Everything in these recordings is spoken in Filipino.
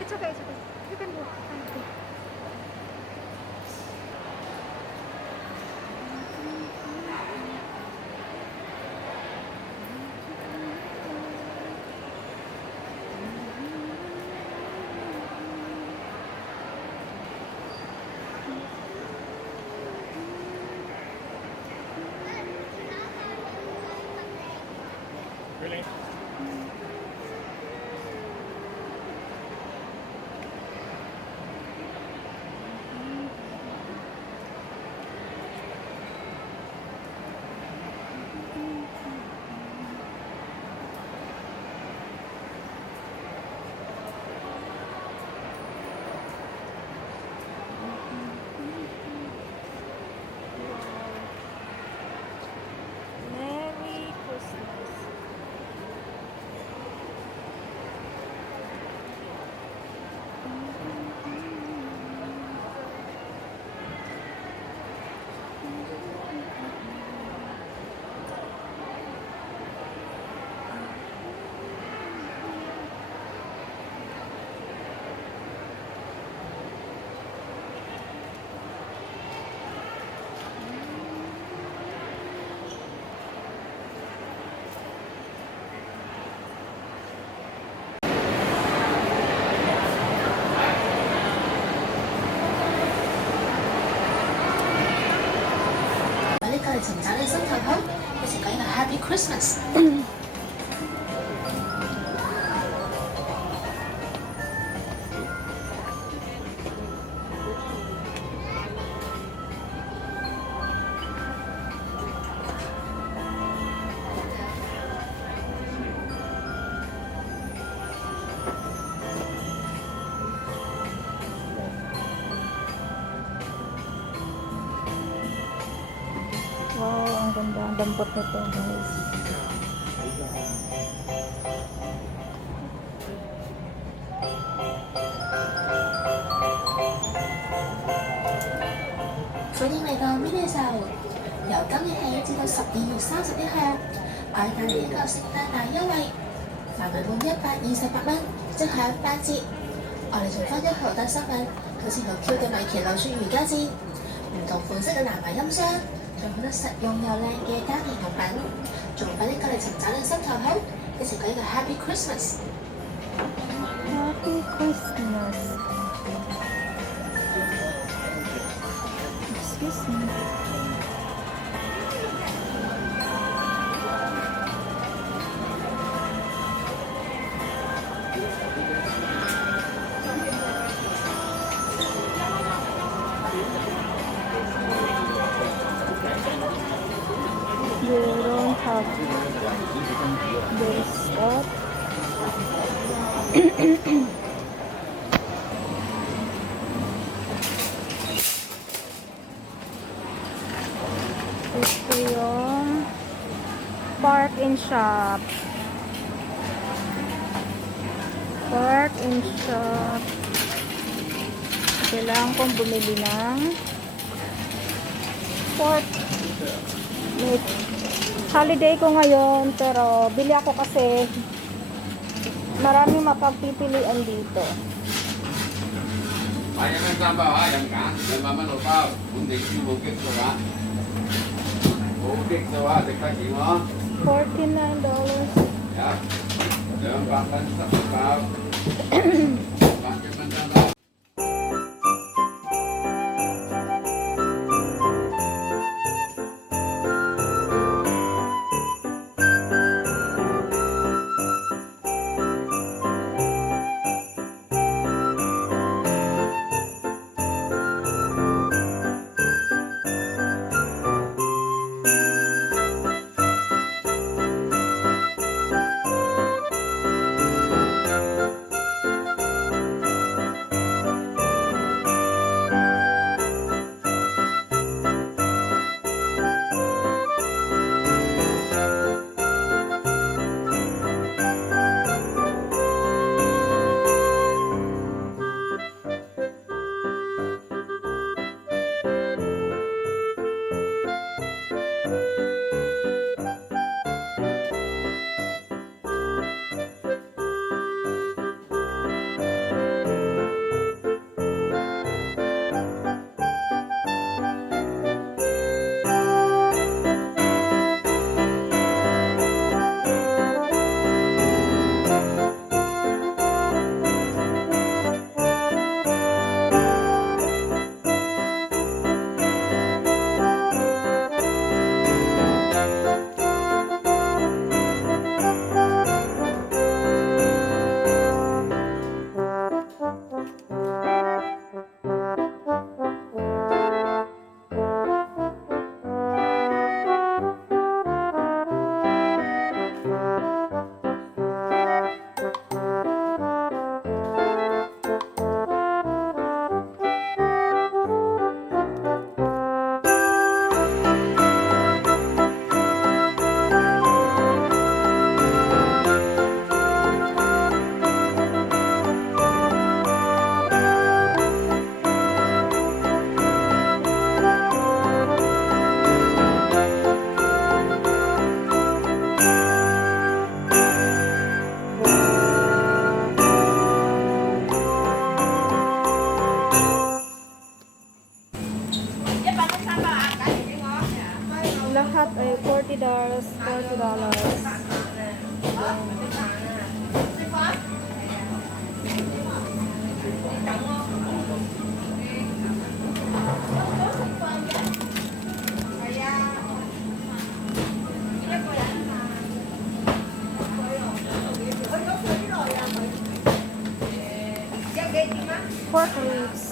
It's okay. You can go. Really? Merry Christmas. Happy Christmas！ Wow, ang ganda. Ang dampot nito, guys.歡迎嚟到 mini 秀，由今日起至到12月31日，我帶嚟一個聖誕大優惠，凡買滿128蚊，即享8折。我哋仲分咗好多新品，好似好 Q 嘅米奇老鼠瑜伽墊，唔同款式嘅藍牙音箱，仲好多實用又靚嘅家庭用品，仲快啲過嚟尋找你心頭好，一齊過一個 Happy Christmas！ Happy Christmas. Excuse me. You don't have this stuff. Ito yung Park and Shop. Park and Shop. Kailangan kong bumili ng pork meat. Holiday ko ngayon, pero bili ako kasi maraming mapagpipilian dito. Ayam yang sambal, ayam kan, yang mama lupa, untuk bukit tu kan, bukit tu dekat sini. $49. Ya, dalam bahkan sambal, macam sambal. Lahat ay $40. $40. Pork ribs.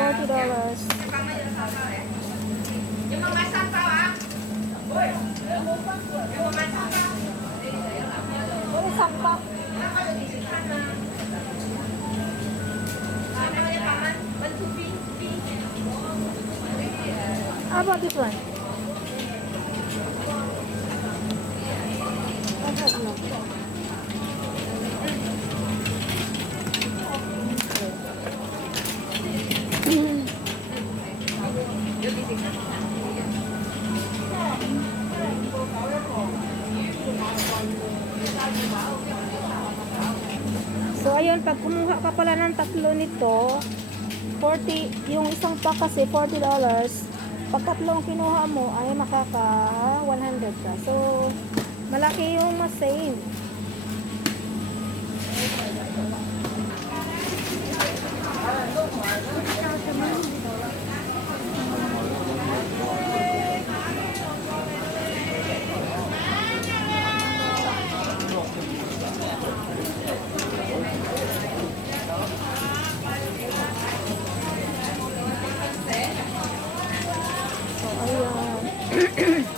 $40. Ano sakpa? How about this one? I don't know. So ayun, pag kumuha ka pala ng tatlo nito, 40, yung isang pack kasi $40. Pag tatlong kinuha mo ay makaka 100 ka. So malaki yung mas-save. So ayan.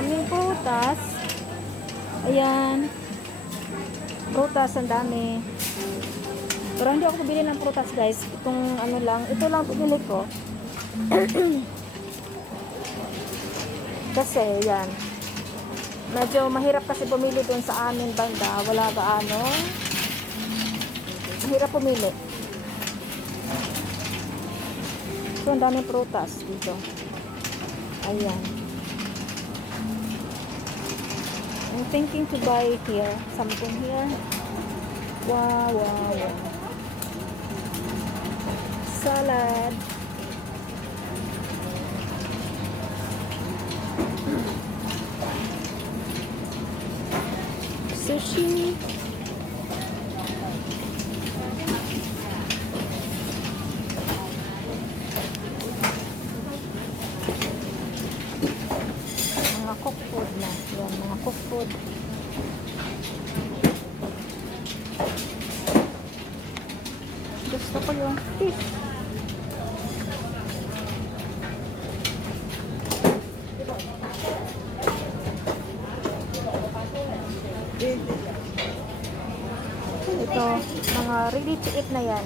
daming prutas. Ayan. Prutas, ang dami. Pero hindi ako bibili ng prutas, guys. Itong ano lang, ito lang pinili ko. Kasi, yan. Medyo mahirap kasi bumili doon sa amin banda. Wala ba ano? Mahirap pumili. So, ang daming prutas dito. Ayan. I'm thinking to buy here. Something here. Wow, wow, wow. Salad. Sushi. Mga cook food na. Yan, mga cook food. Gusto ko yung fish. Ito, mga ready to eat na yan.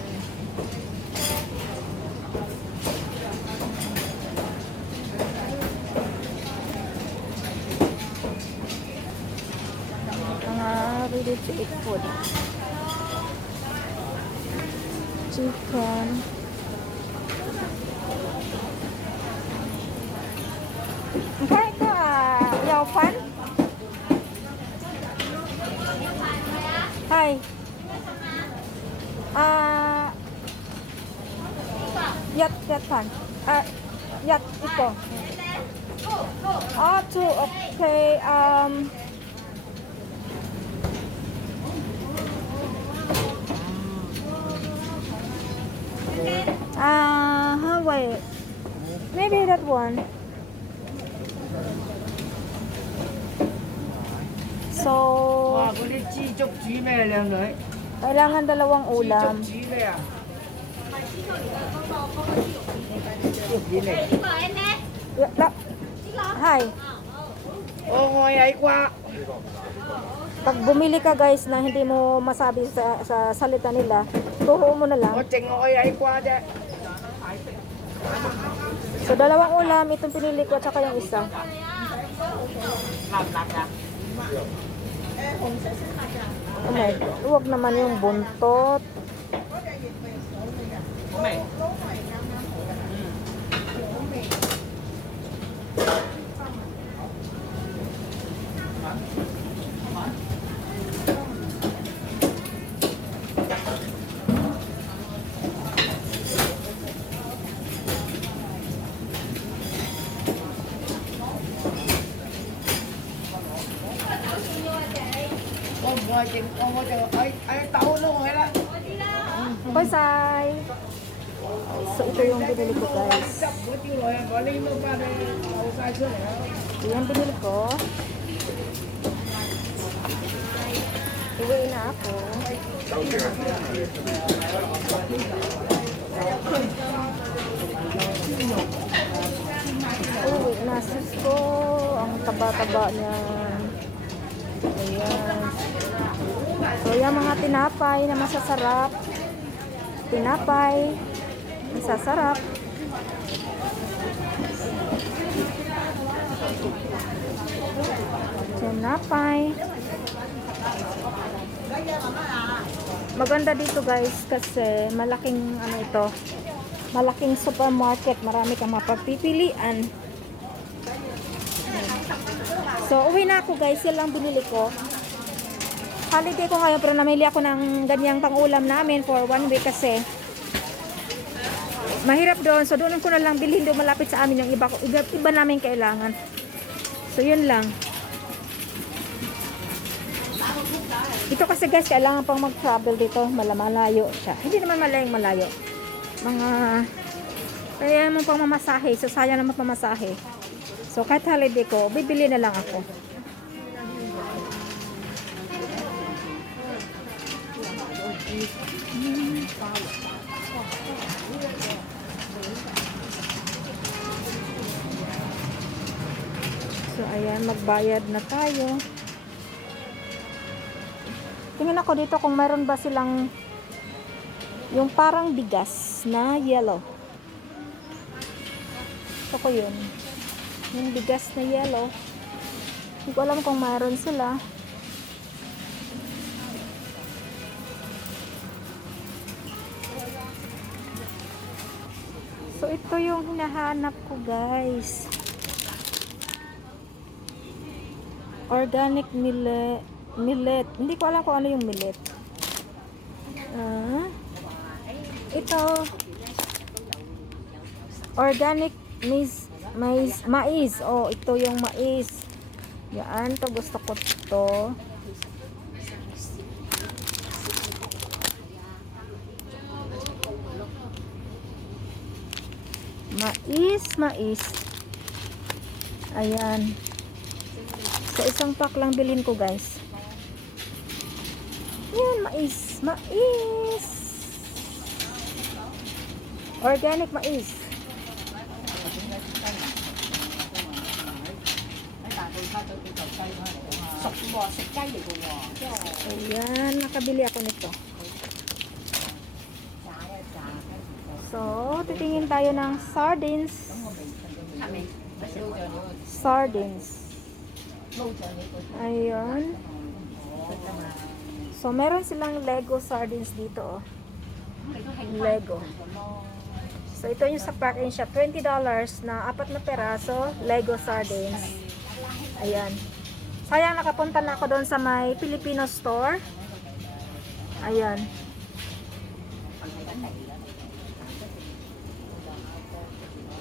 Mga ready to eat food. Chicken. Okay, ito yao fan. Hi. Yat fan. Yat ito. Two. Okay. Wait. Maybe that one. So, kailangan dalawang ulam. Hi. Pag bumili ka guys na hindi mo masabi sa salita nila, turo mo na lang. So, dalawang ulam, itong pinili ko at saka yung isa. Okay, huwag naman yung buntot. Pasay. So, ito yung binili ko guys. Ito yung binili ko. Uwi na ako. Uwi na. Sus ko. Ang taba-taba niya. Ayan. So, yung mga tinapay na masasarap. Tinapay. Masasarap. Tinapay. Maganda dito guys kasi malaking ano ito. Malaking supermarket. Marami kang mapagpipilian. So, uwi na ako guys. Yan lang binili ko. Holiday ko ngayon pero namili ako ng ganyang pang-ulam namin for 1 week kasi mahirap doon. So, doon ko na lang bilhin doon malapit sa amin yung iba namin kailangan. So, yun lang. Ito kasi guys, kailangan pang mag-travel dito. Malayo siya. Hindi naman malayo. Mga kaya mo pang mamasahe. So, sayang naman pamasahe. So, kahit holiday ko, bibili na lang ako. So, Ayan, magbayad na tayo. Tingin ako dito kung meron ba silang yung parang bigas na yellow. Ito ko yun. Yung bigas na yellow. Hindi ko alam kung meron sila. So, ito yung hinahanap ko, guys. Organic millet. Hindi ko alam kung ano yung millet. Ito. Organic mais. Oh, ito yung mais. Yan, to gusto ko to. Mais. Ayan. So, isang pack lang bilhin ko, guys. Yan, mais. Organic mais. Ayan, nakabili ako nito. So, titingin tayo ng sardines. Ayun. So, meron silang Lego sardines dito, oh. Lego. So, ito yung sa PARKNSHOP. $20 na 4 na peraso Lego sardines. Ayan. Sayang nakapunta na ako doon sa may Filipino store. Ayan.